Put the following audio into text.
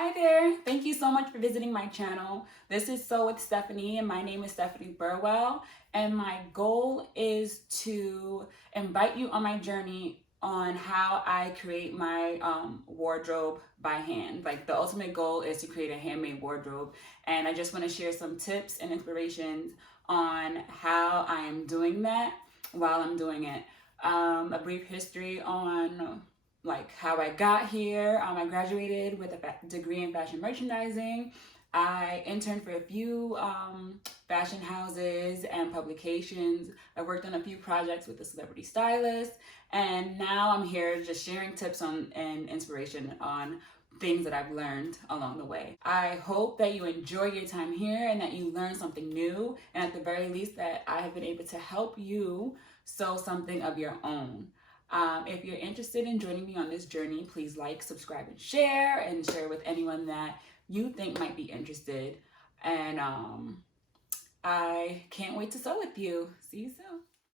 Hi there. Thank you so much for visiting my channel. This is Sew with Stephanie, and my name is Stephanie Burwell. And my goal is to invite you on my journey on how I create my wardrobe by hand. Like, the ultimate goal is to create a handmade wardrobe. And I just want to share some tips and inspirations on how I am doing that while I'm doing it. A brief history on like how I got here. I graduated with a degree in fashion merchandising. I interned for a few fashion houses and publications. I worked on a few projects with a celebrity stylist, and now I'm here just sharing tips on and inspiration on things that I've learned along the way. I hope that you enjoy your time here and that you learn something new, and at the very least that I have been able to help you sew something of your own. If you're interested in joining me on this journey, please like, subscribe, and share with anyone that you think might be interested. And I can't wait to sew with you. See you soon.